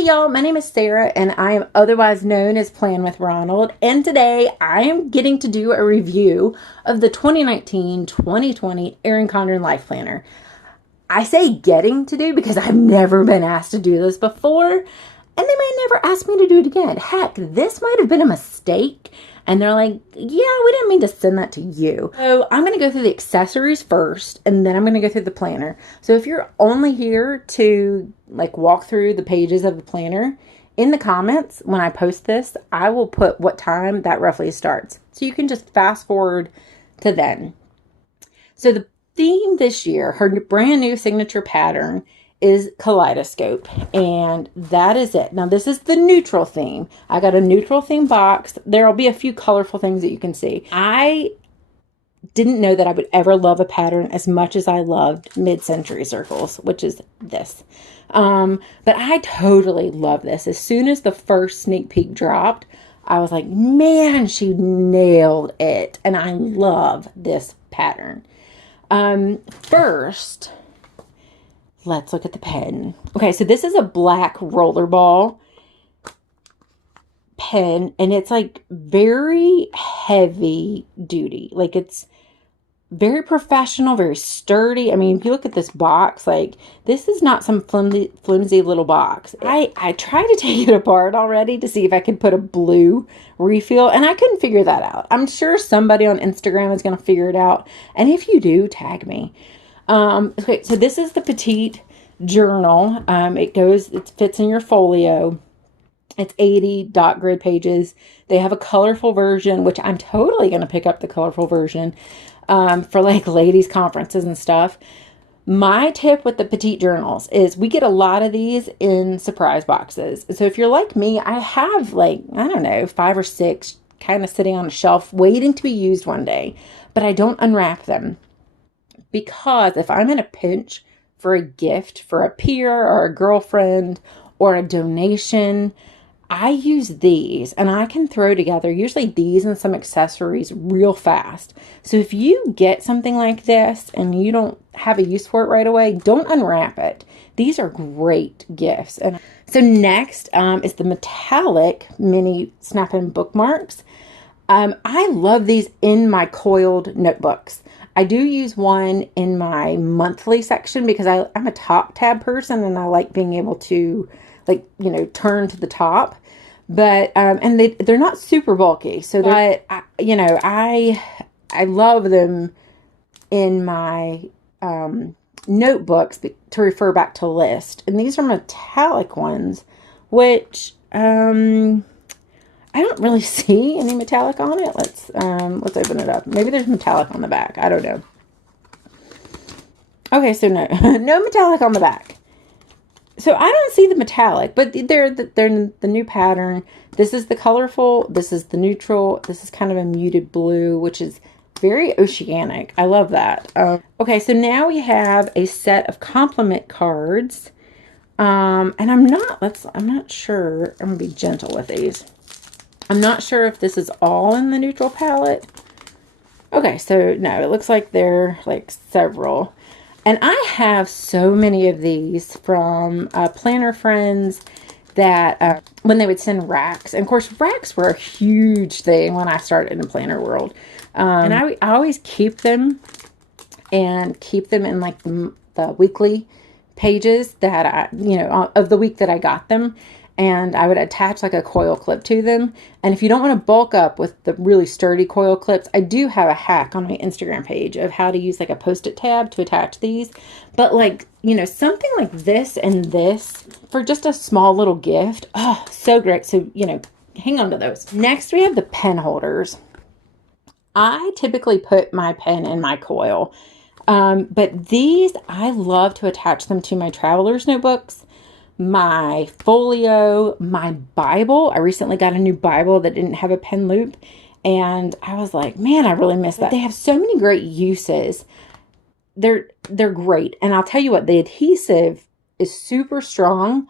Hey y'all, my name is Sarah and I am otherwise known as Plan with Ronald, and today I am getting to do a review of the 2019-2020 Erin Condren Life Planner. I say getting to do because I've never been asked to do this before, and they might never ask me to do it again. Heck, this might have been a mistake, and they're like, yeah, we didn't mean to send that to you. So I'm going to go through the accessories first, and then I'm going to go through the planner. So if you're only here to walk through the pages of the planner, in the comments when I post this, I will put what time that roughly starts. So you can just fast forward to then. So the theme this year, her brand new signature pattern, is kaleidoscope, and that is it. Now this is the neutral theme. I got a neutral theme box. There'll be a few colorful things that you can see. I didn't know that I would ever love a pattern as much as I loved mid-century circles, which is this. But I totally love this. As soon as the first sneak peek dropped, I was like, man, she nailed it. And I love this pattern. First, let's look at the pen. Okay, so this is a black rollerball pen, and it's like very heavy duty. Like, it's very professional, very sturdy. I mean, if you look at this box, like, this is not some flimsy little box. I tried to take it apart already to see if I could put a blue refill, and I couldn't figure that out. I'm sure somebody on Instagram is going to figure it out, and if you do, tag me. Okay, so this is the petite journal. It fits in your folio. It's 80 dot grid pages. They have a colorful version, which I'm totally going to pick up the colorful version for like ladies conferences and stuff. My tip with the petite journals is we get a lot of these in surprise boxes. So if you're like me, I have like, I don't know, 5 or 6 kind of sitting on a shelf waiting to be used one day, but I don't unwrap them. Because if I'm in a pinch for a gift for a peer or a girlfriend or a donation, I use these, and I can throw together usually these and some accessories real fast. So if you get something like this and you don't have a use for it right away, don't unwrap it. These are great gifts. And so next is the metallic mini snap-in bookmarks. I love these in my coiled notebooks. I do use one in my monthly section because I'm a top tab person and I like being able to turn to the top, but, and they're not super bulky. So that, I love them in my, notebooks to refer back to list. And these are metallic ones, which, I don't really see any metallic on it. Let's open it up. Maybe there's metallic on the back. I don't know. Okay, so no, no metallic on the back. So I don't see the metallic, but they're the new pattern. This is the colorful. This is the neutral. This is kind of a muted blue, which is very oceanic. I love that. Okay, so now we have a set of compliment cards. And I'm not sure. I'm gonna be gentle with these. I'm not sure if this is all in the neutral palette. Okay, so no, it looks like they're like several. And I have so many of these from planner friends that when they would send racks. And of course, racks were a huge thing when I started in the planner world. And I always keep them in like the weekly pages that of the week that I got them. And I would attach like a coil clip to them. And if you don't want to bulk up with the really sturdy coil clips, I do have a hack on my Instagram page of how to use like a Post-it tab to attach these. But something like this and this for just a small little gift. Oh, so great. So, hang on to those. Next, we have the pen holders. I typically put my pen in my coil. But these, I love to attach them to my traveler's notebooks, my folio, my Bible. I recently got a new Bible that didn't have a pen loop, and I was like, man, I really miss that. They have so many great uses. They're great. And I'll tell you what, the adhesive is super strong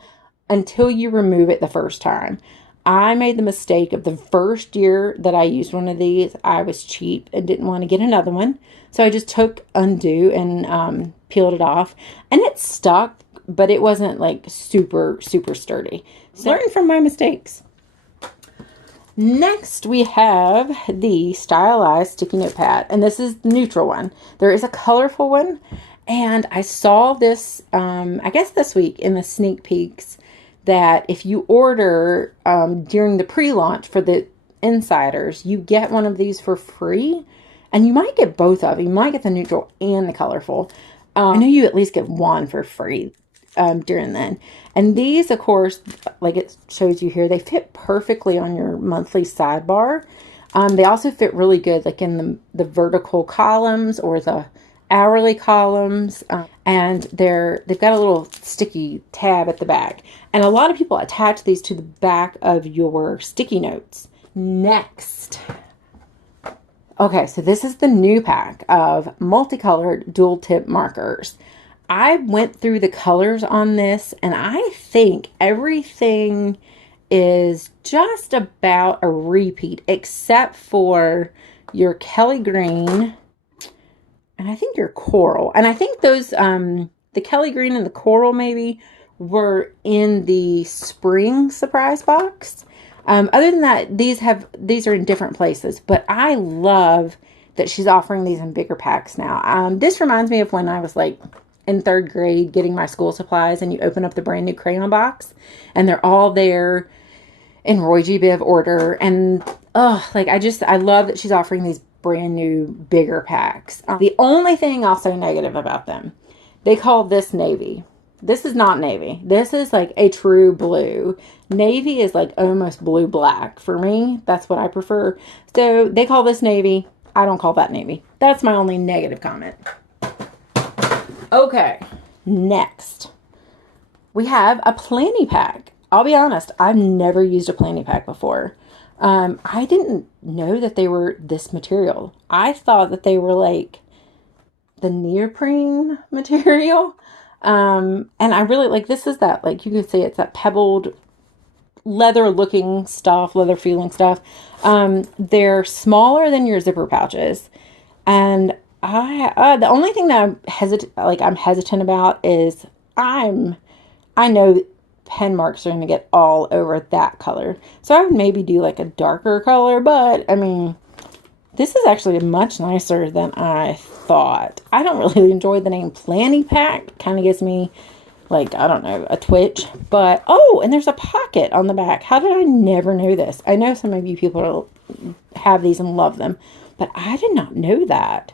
until you remove it the first time. I made the mistake of the first year that I used one of these, I was cheap and didn't want to get another one. So I just took undo and peeled it off, and it stuck but it wasn't like super, super sturdy. So learn from my mistakes. Next, we have the stylized sticky note pad, and this is the neutral one. There is a colorful one, and I saw this, I guess this week in the sneak peeks, that if you order during the pre-launch for the insiders, you get one of these for free, and you might get both of them. You might get the neutral and the colorful. I know you at least get one for free during then. And these, of course, like it shows you here, they fit perfectly on your monthly sidebar. They also fit really good like in the vertical columns or the hourly columns. And they've got a little sticky tab at the back. And a lot of people attach these to the back of your sticky notes. Next. Okay, so this is the new pack of multicolored dual tip markers. I went through the colors on this, and I think everything is just about a repeat, except for your Kelly Green, and I think your Coral. And I think those, the Kelly Green and the Coral maybe, were in the spring surprise box. Other than that, these are in different places, but I love that she's offering these in bigger packs now. This reminds me of when I was like in 3rd grade getting my school supplies, and you open up the brand new crayon box and they're all there in Roy G. Biv order. And like I love that she's offering these brand new bigger packs. The only thing I'll say negative about them, they call this navy. This is not navy. This is like a true blue. Navy is like almost blue black. For me, that's what I prefer. So they call this navy. I don't call that navy. That's my only negative comment. Okay, next. We have a planny pack. I'll be honest, I've never used a planny pack before. I didn't know that they were this material. I thought that they were like the neoprene material. And I really like, this is that, like, you could say it's that pebbled leather looking stuff, leather feeling stuff. They're smaller than your zipper pouches. And the only thing that I'm hesitant about is I know pen marks are going to get all over that color. So I would maybe do like a darker color, but I mean, this is actually much nicer than I thought. I don't really enjoy the name Planny Pack. Kind of gives me like, I don't know, a twitch. But, oh, and there's a pocket on the back. How did I never know this? I know some of you people have these and love them, but I did not know that.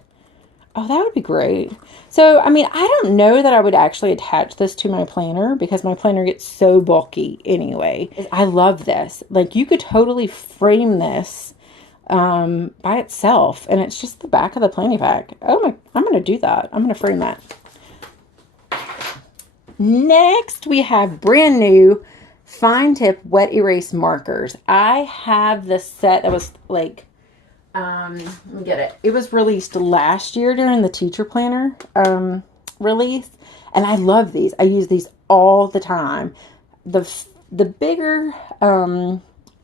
Oh, that would be great. So, I mean, I don't know that I would actually attach this to my planner because my planner gets so bulky anyway. I love this. Like, you could totally frame this by itself, and it's just the back of the planny pack. Oh my, I'm going to do that. I'm going to frame that. Next, we have brand new fine tip wet erase markers. I have this set that was like, let me get it. It was released last year during the teacher planner release, and I love these. I use these all the time. The bigger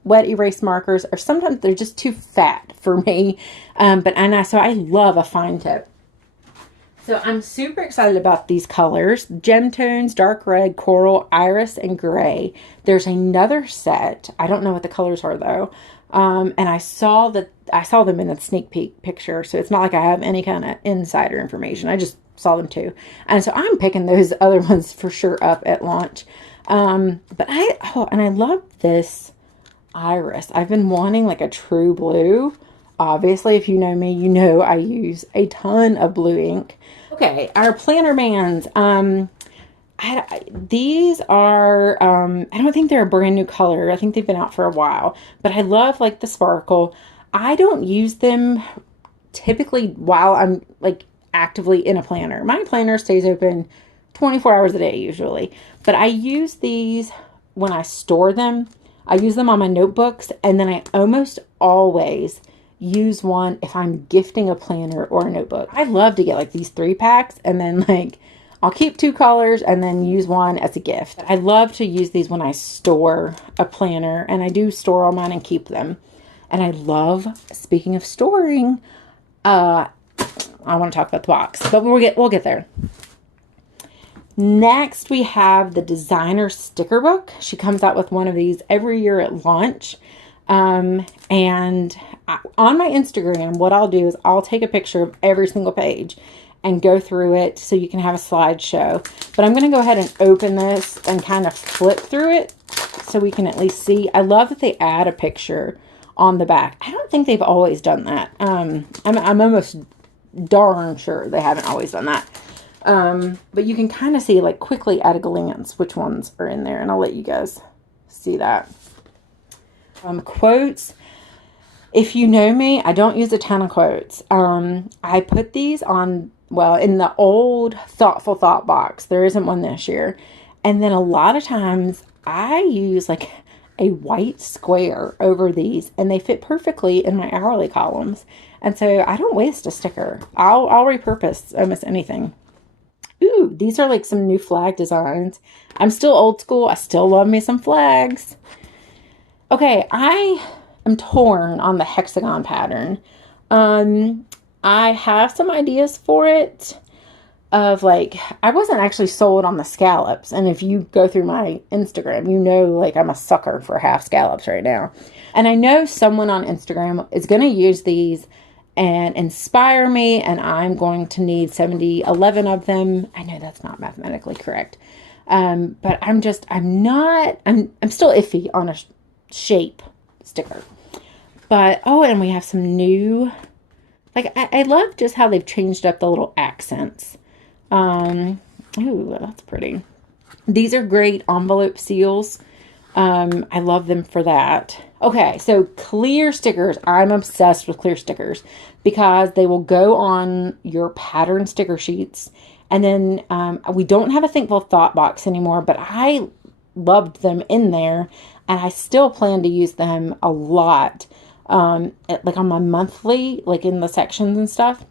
wet erase markers are sometimes they're just too fat for me, so I love a fine tip. So I'm super excited about these colors: gem tones, dark red, coral, iris, and gray. There's another set. I don't know what the colors are though. And I saw them in a sneak peek picture, so it's not like I have any kind of insider information. I just saw them too. And so I'm picking those other ones for sure up at launch. And I love this iris. I've been wanting like a true blue. Obviously, if you know me, you know I use a ton of blue ink. Okay, our planner bands. These are, I don't think they're a brand new color. I think they've been out for a while, but I love like the sparkle. I don't use them typically while I'm like actively in a planner. My planner stays open 24 hours a day usually, but I use these when I store them. I use them on my notebooks, and then I almost always use one if I'm gifting a planner or a notebook. I love to get like these 3-packs, and then like I'll keep 2 colors and then use one as a gift. I love to use these when I store a planner, and I do store all mine and keep them. And I love, speaking of storing, I want to talk about the box, but we'll get there. Next, we have the designer sticker book. She comes out with one of these every year at launch. And on my Instagram, what I'll do is I'll take a picture of every single page and go through it so you can have a slideshow. But I'm going to go ahead and open this and kind of flip through it so we can at least see. I love that they add a picture on the back. I don't think they've always done that. I'm almost darn sure they haven't always done that. But you can kind of see, like, quickly at a glance which ones are in there, and I'll let you guys see that. Quotes. If you know me, I don't use a ton of quotes. I put these on, well, in the old Thoughtful Thought box. There isn't one this year. And then a lot of times I use like a white square over these, and they fit perfectly in my hourly columns. And so I don't waste a sticker. I'll repurpose almost anything. Ooh, these are like some new flag designs. I'm still old school. I still love me some flags. Okay, I am torn on the hexagon pattern. I have some ideas for it of, like, I wasn't actually sold on the scallops. And if you go through my Instagram, you know, like, I'm a sucker for half scallops right now. And I know someone on Instagram is going to use these and inspire me, and I'm going to need 11 of them. I know that's not mathematically correct. But I'm still iffy on a shape sticker. But, oh, and we have some new, like, I love just how they've changed up the little accents. Ooh, that's pretty. These are great envelope seals. I love them for that. Okay, so clear stickers. I'm obsessed with clear stickers because they will go on your pattern sticker sheets. And then we don't have a Thankful Thought box anymore, but I loved them in there, and I still plan to use them a lot. Like on my monthly, like in the sections and stuff.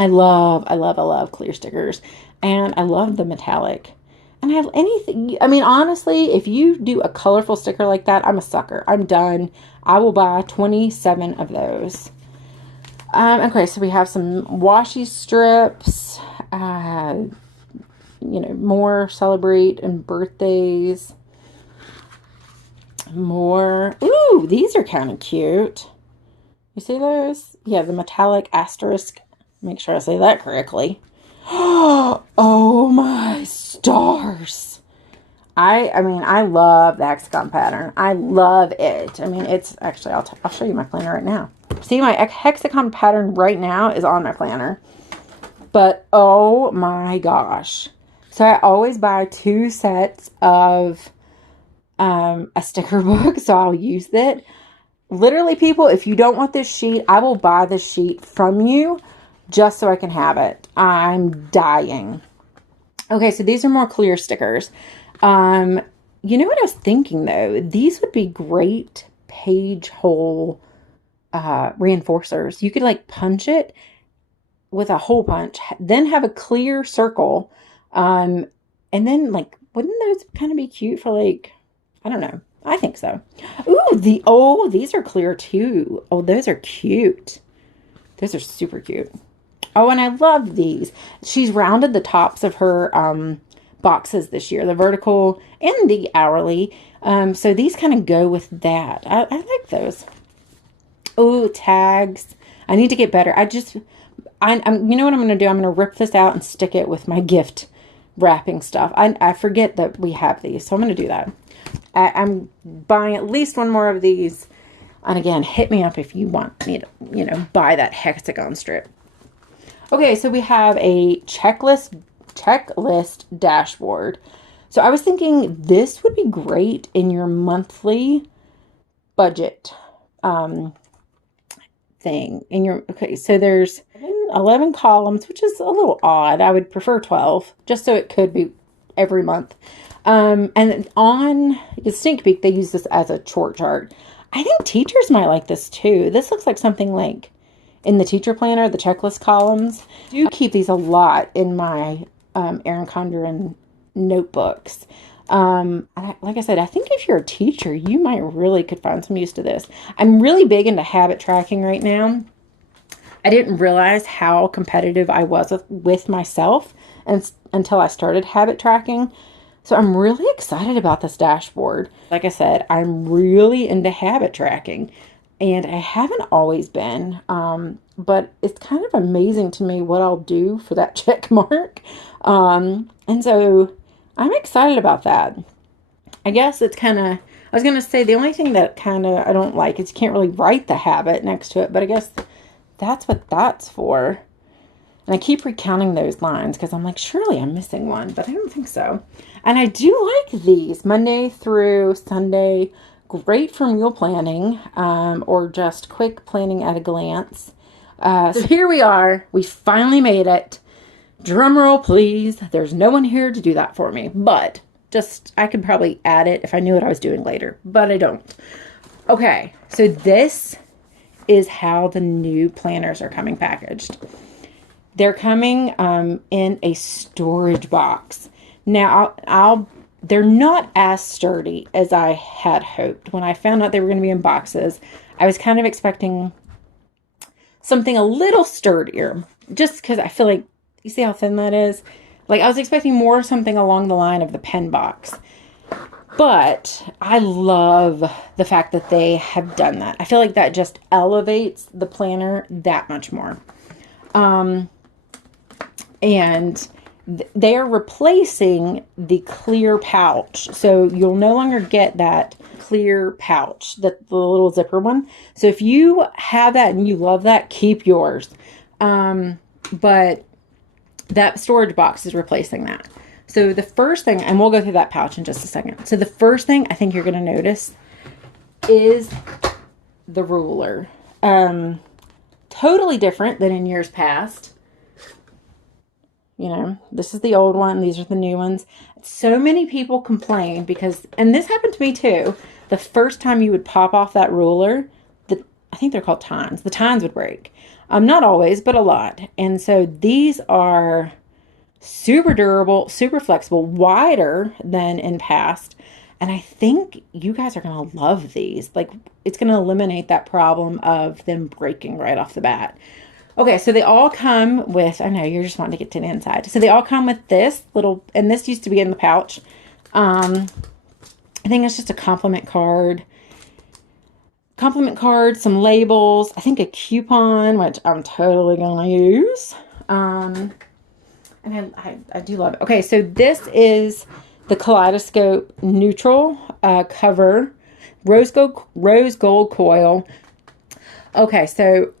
I love clear stickers, and I love the metallic. And I have anything, I mean, honestly, if you do a colorful sticker like that, I'm a sucker. I'm done. I will buy 27 of those. Okay, so we have some washi strips, you know, more celebrate and birthdays. More. Ooh, these are kind of cute. You see those? Yeah, the metallic asterisk. Make sure I say that correctly. Oh my stars. I mean, I love the hexagon pattern. I love it. I mean, it's actually, I'll show you my planner right now. See, my hexagon pattern right now is on my planner. But oh my gosh. So I always buy 2 sets of a sticker book, so I'll use it. Literally, people, if you don't want this sheet, I will buy this sheet from you just so I can have it. I'm dying. Okay, so these are more clear stickers. You know what I was thinking, though? These would be great page hole reinforcers. You could, like, punch it with a hole punch, then have a clear circle, and then, like, wouldn't those kind of be cute for, like, I don't know. I think so. Ooh, these are clear too. Oh, those are cute. Those are super cute. Oh, and I love these. She's rounded the tops of her boxes this year, the vertical and the hourly. So these kind of go with that. I like those. Oh, tags. I need to get better. I'm you know what I'm going to do? I'm going to rip this out and stick it with my gift wrapping stuff. I forget that we have these, so I'm going to do that. I'm buying at least one more of these. And again, hit me up if you want me to, you know, buy that hexagon strip. Okay, so we have a checklist dashboard. So I was thinking this would be great in your monthly budget thing. Okay, so there's 11 columns, which is a little odd. I would prefer 12, just so it could be every month. And on the Sneak Peek, they use this as a chore chart. I think teachers might like this too. This looks like something like in the teacher planner, the checklist columns. I do keep these a lot in my Erin Condren notebooks. Like I said, I think if you're a teacher, you might really could find some use to this. I'm really big into habit tracking right now. I didn't realize how competitive I was with myself and until I started habit tracking. So I'm really excited about this dashboard. Like I said, I'm really into habit tracking, and I haven't always been, but it's kind of amazing to me what I'll do for that check mark. And so I'm excited about that. I guess it's kind of, I was going to say the only thing that kind of I don't like is you can't really write the habit next to it, but I guess that's what that's for. And I keep recounting those lines because I'm like, surely I'm missing one, but I don't think so. And I do like these Monday through Sunday, great for meal planning, or just quick planning at a glance. So here we are. We finally made it. Drum roll, please. There's no one here to do that for me, but just, I could probably add it if I knew what I was doing later, but I don't. Okay, so this is how the new planners are coming packaged. They're coming in a storage box. Now, they're not as sturdy as I had hoped. When I found out they were going to be in boxes, I was kind of expecting something a little sturdier, just because I feel like, you see how thin that is? Like, I was expecting more something along the line of the pen box. But I love the fact that they have done that. I feel like that just elevates the planner that much more. And they are replacing the clear pouch. So you'll no longer get that clear pouch, the little zipper one. So if you have that and you love that, keep yours. But that storage box is replacing that. So the first thing, and we'll go through that pouch in just a second. So the first thing I think you're going to notice is the ruler. Totally different than in years past. You know, this is the old one. These are the new ones. So many people complain because, and this happened to me too, the first time you would pop off that ruler, I think they're called tines. The tines would break. Not always, but a lot. And so these are super durable, super flexible, wider than in past. And I think you guys are going to love these. Like, it's going to eliminate that problem of them breaking right off the bat. Okay, so they all come with, I know you're just wanting to get to the inside. So they all come with this little, and this used to be in the pouch. I think it's just a compliment card. Some labels, I think a coupon, which I'm totally going to use. And I do love it. Okay, so this is the Kaleidoscope Neutral cover, rose gold coil. Okay, so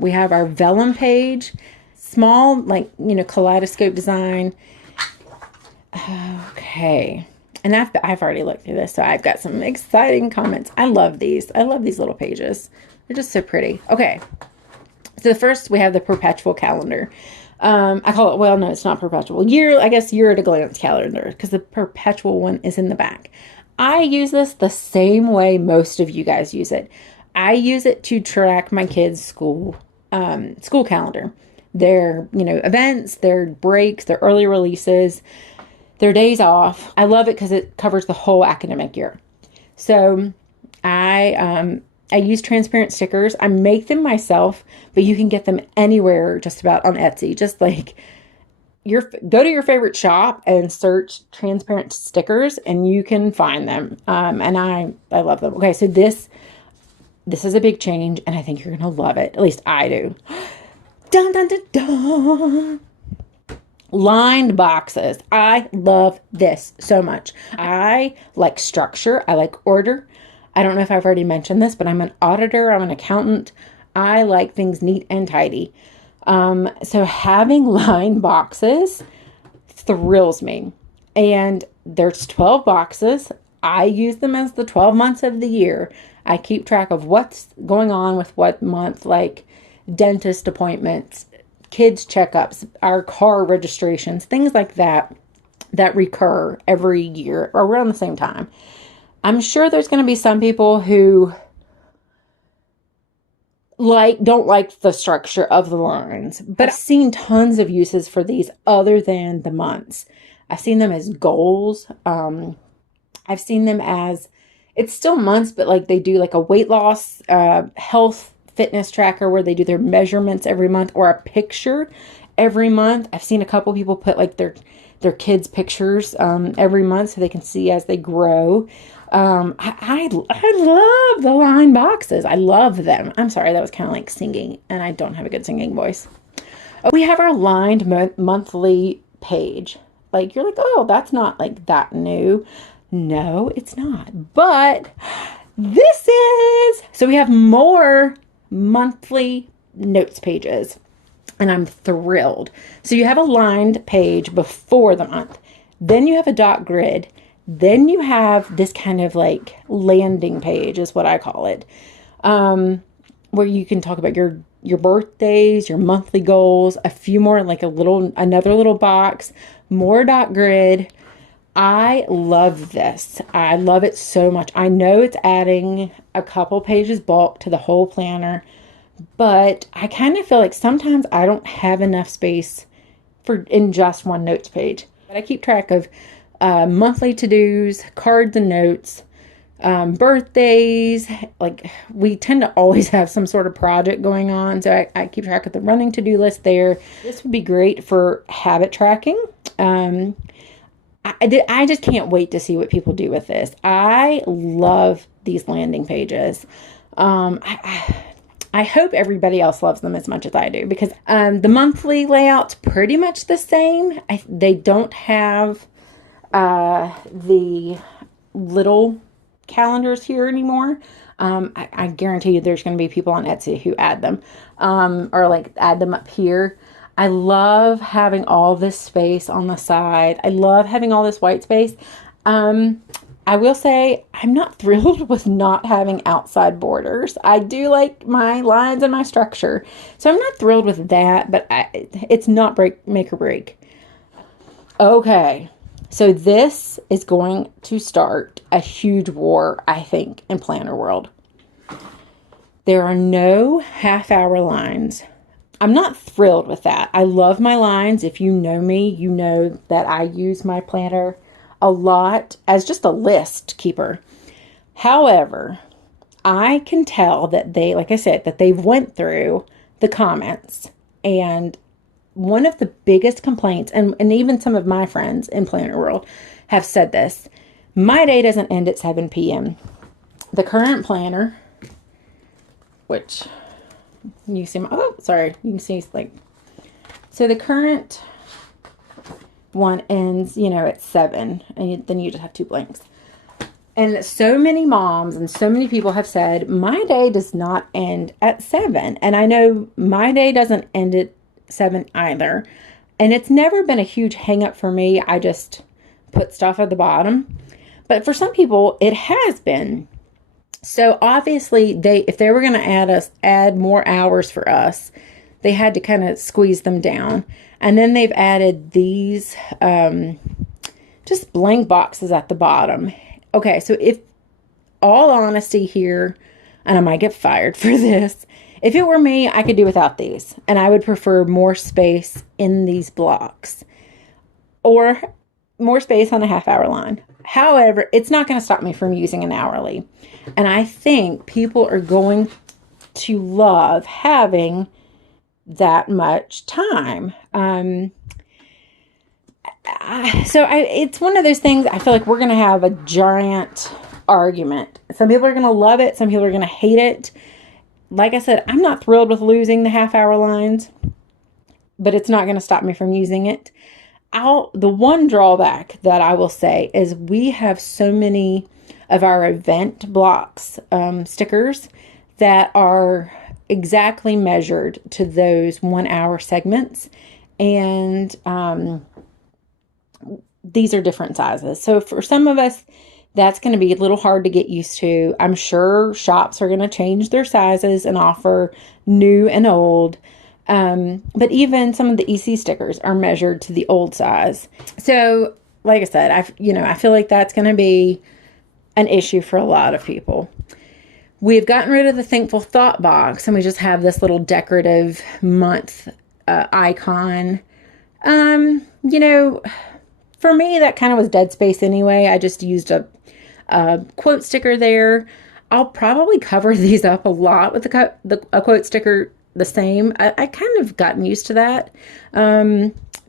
we have our vellum page, small, like, you know, kaleidoscope design. Okay. And I've already looked through this, so I've got some exciting comments. I love these. I love these little pages. They're just so pretty. Okay. So the first, we have the Perpetual Calendar. I call it, well, no, it's not perpetual. I guess year at a glance calendar, because the perpetual one is in the back. I use this the same way most of you guys use it. I use it to track my kids' school calendar. Their, you know, events, their breaks, their early releases, their days off. I love it because it covers the whole academic year. So I use transparent stickers. I make them myself, but you can get them anywhere just about on Etsy. Just like go to your favorite shop and search transparent stickers and you can find them. And I love them. Okay, so this is a big change and I think you're going to love it. At least I do. Dun, dun, dun, dun. Lined boxes. I love this so much. I like structure. I like order. I don't know if I've already mentioned this, but I'm an auditor. I'm an accountant. I like things neat and tidy. So having lined boxes thrills me. And there's 12 boxes. I use them as the 12 months of the year. I keep track of what's going on with what month, like dentist appointments, kids checkups, our car registrations, things like that recur every year around the same time. I'm sure there's going to be some people who don't like the structure of the lines, but I've seen tons of uses for these other than the months. I've seen them as goals. I've seen them as, it's still months, but like they do like a weight loss, health, fitness tracker where they do their measurements every month, or a picture every month. I've seen a couple people put like their kids' pictures every month so they can see as they grow. I love the lined boxes. I love them. I'm sorry, that was kind of like singing, and I don't have a good singing voice. We have our lined monthly page. Like, you're like, oh, that's not like that new. No, it's not. But this is. So we have more monthly notes pages, and I'm thrilled. So you have a lined page before the month. Then you have a dot grid. Then you have this kind of like landing page is what I call it, where you can talk about your birthdays, your monthly goals, a few more, like another little box, more dot grid. I love this. I love it so much. I know it's adding a couple pages bulk to the whole planner, but I kind of feel like sometimes I don't have enough space in just one notes page. But I keep track of monthly to-dos, cards and notes, birthdays. Like, we tend to always have some sort of project going on, so I keep track of the running to-do list there. This would be great for habit tracking. I just can't wait to see what people do with this. I love these landing pages. I hope everybody else loves them as much as I do, because the monthly layout's pretty much the same. They don't have the little calendars here anymore. I guarantee you there's going to be people on Etsy who add them, or like add them up here. I love having all this space on the side. I love having all this white space. I will say I'm not thrilled with not having outside borders. I do like my lines and my structure, so I'm not thrilled with that, but it's not make or break. Okay. So this is going to start a huge war, I think, in planner world. There are no half-hour lines. I'm not thrilled with that. I love my lines. If you know me, you know that I use my planner a lot as just a list keeper. However, I can tell that they, like I said, that they've went through the comments, and one of the biggest complaints, and even some of my friends in planner world have said this: my day doesn't end at 7 p.m. The current planner, which you see, you can see like, so the current one ends, at 7, and then you just have 2 blanks. And so many moms and so many people have said, my day does not end at 7. And I know my day doesn't end at 7 either. And it's never been a huge hang up for me. I just put stuff at the bottom. But for some people, it has been. So obviously, if they were going to add more hours for us, they had to kind of squeeze them down. And then they've added these just blank boxes at the bottom. Okay, so if, all honesty here, and I might get fired for this, if it were me, I could do without these. And I would prefer more space in these blocks, or more space on a half-hour line. However, it's not going to stop me from using an hourly. And I think people are going to love having that much time. It's one of those things, I feel like we're going to have a giant argument. Some people are going to love it. Some people are going to hate it. Like I said, I'm not thrilled with losing the half-hour lines, but it's not going to stop me from using it. The one drawback that I will say is we have so many of our event blocks, stickers, that are exactly measured to those 1-hour segments. And these are different sizes. So for some of us, that's going to be a little hard to get used to. I'm sure shops are going to change their sizes and offer new and old. But even some of the EC stickers are measured to the old size. So like I said, I feel like that's going to be an issue for a lot of people. We've gotten rid of the Thankful Thought box, and we just have this little decorative month icon. For me, that kind of was dead space anyway. I just used a quote sticker there. I'll probably cover these up a lot with a quote sticker the same. I kind of gotten used to that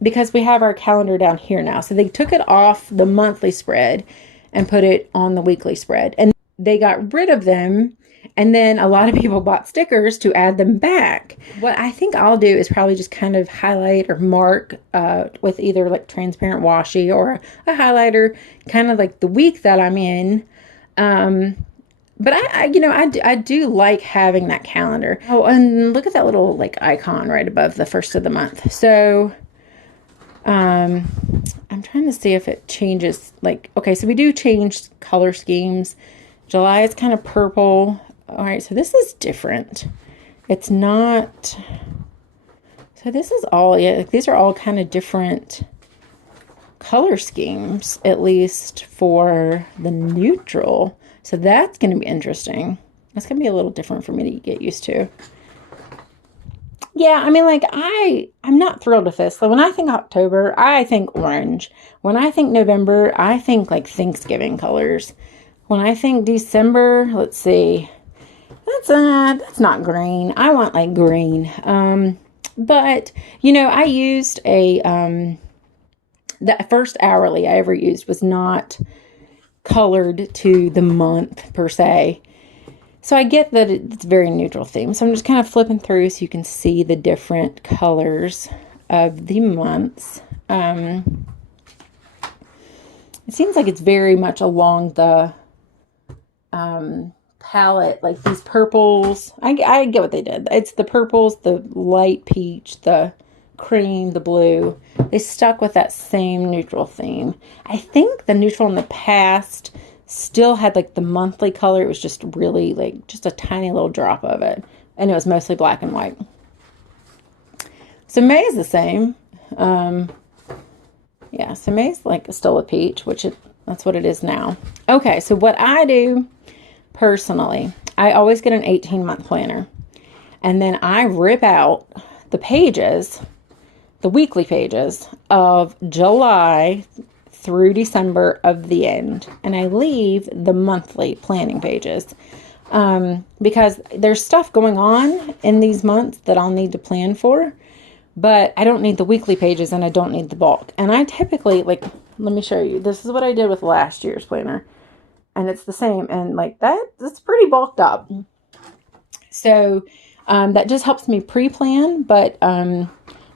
because we have our calendar down here now. So they took it off the monthly spread and put it on the weekly spread. And they got rid of them. And then a lot of people bought stickers to add them back. What I think I'll do is probably just kind of highlight or mark with either like transparent washi or a highlighter, kind of like the week that I'm in. But I do like having that calendar. Oh, and look at that little like icon right above the first of the month. So, I'm trying to see if it changes. Like, okay, so we do change color schemes. July is kind of purple. All right, so this is different. It's not. So this is all, yeah, like these are all kind of different color schemes, at least for the neutral. So that's going to be interesting. That's going to be a little different for me to get used to. Yeah, I mean, like, I'm not thrilled with this. So when I think October, I think orange. When I think November, I think, like, Thanksgiving colors. When I think December, let's see. That's not green. I want, like, green. But, I used the first hourly I ever used was not colored to the month, per se. So I get that it's very neutral theme. So I'm just kind of flipping through so you can see the different colors of the months. It seems like it's very much along the palette, like these purples. I get what they did. It's the purples, the light peach, the cream, the blue. They stuck with that same neutral theme. I think the neutral in the past still had like the monthly color. It was just really like just a tiny little drop of it. And it was mostly black and white. So May is the same. Yeah, so May's like still a peach, that's what it is now. Okay, so what I do personally, I always get an 18-month planner. And then I rip out the pages, the weekly pages of July through December of the end. And I leave the monthly planning pages because there's stuff going on in these months that I'll need to plan for, but I don't need the weekly pages and I don't need the bulk. And I typically, like, let me show you. This is what I did with last year's planner. And it's the same. And like that's pretty bulked up. So that just helps me pre-plan, but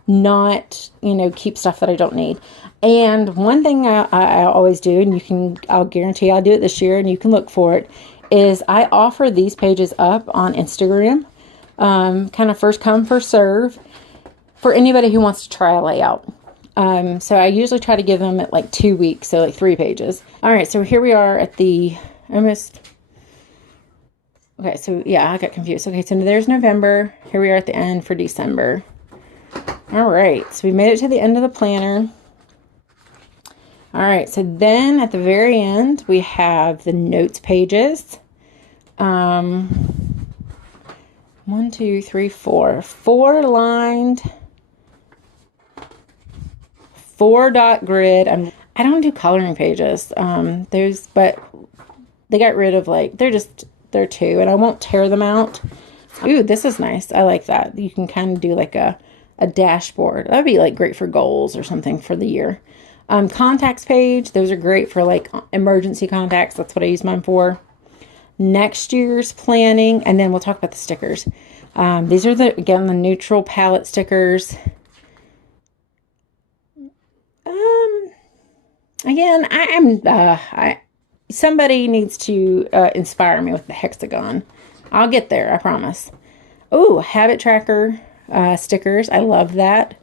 not, keep stuff that I don't need. And one thing I always do, and I'll guarantee I'll do it this year and you can look for it, is I offer these pages up on Instagram, kind of first come, first serve, for anybody who wants to try a layout. So I usually try to give them at like 2 weeks, so like 3 pages. All right, so here we are at the almost. Okay, so yeah, I got confused. Okay, so there's November. Here we are at the end for December. All right, so we made it to the end of the planner. All right, so then at the very end, we have the notes pages. 1, 2, 3, 4. 4 lined, 4 dot grid. I don't do coloring pages. But they got rid of they're 2, and I won't tear them out. Ooh, this is nice. I like that. You can kind of do like a dashboard. That'd be like great for goals or something for the year. Contacts page. Those are great for like emergency contacts. That's what I use mine for. Next year's planning, and then we'll talk about the stickers. These are the neutral palette stickers. Again, somebody needs to inspire me with the hexagon. I'll get there, I promise. Oh, habit tracker stickers. I love that.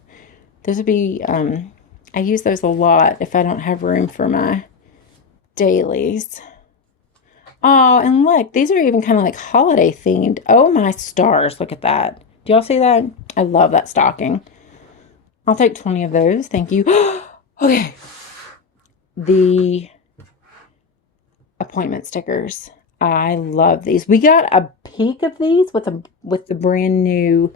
Those would be, I use those a lot if I don't have room for my dailies. Oh, and look, these are even kind of like holiday themed. Oh my stars, look at that. Do y'all see that? I love that stocking. I'll take 20 of those, thank you. Okay. The appointment stickers. I love these. We got a peek of these with the brand new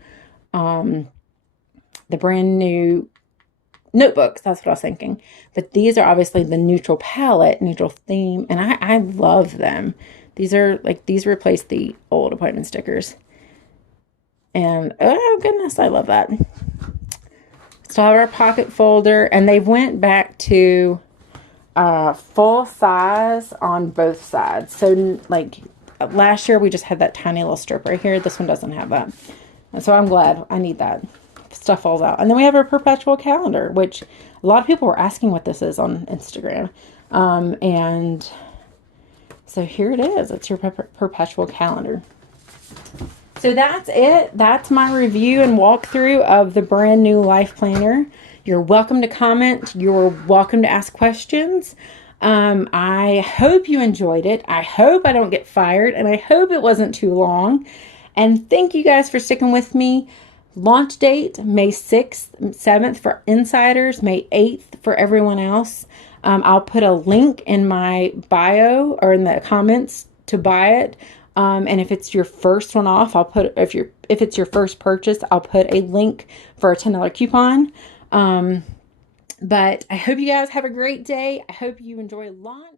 notebooks. That's what I was thinking. But these are obviously the neutral palette, neutral theme, and I love them. These replace the old appointment stickers. And oh goodness, I love that. Still have our pocket folder, and they went back to full size on both sides. So like last year we just had that tiny little strip right here. This one doesn't have that. And so I'm glad. I need that. Stuff falls out. And then we have our perpetual calendar, which a lot of people were asking what this is on Instagram. And so here it is. It's your perpetual calendar. So that's it. That's my review and walkthrough of the brand new Life Planner. You're welcome to comment. You're welcome to ask questions. I hope you enjoyed it. I hope I don't get fired, and I hope it wasn't too long. And thank you guys for sticking with me. Launch date, May 6th, 7th for insiders, May 8th for everyone else. I'll put a link in my bio or in the comments to buy it. And if it's your first one off, I'll put, if it's your first purchase, I'll put a link for a $10 coupon. But I hope you guys have a great day. I hope you enjoy launch.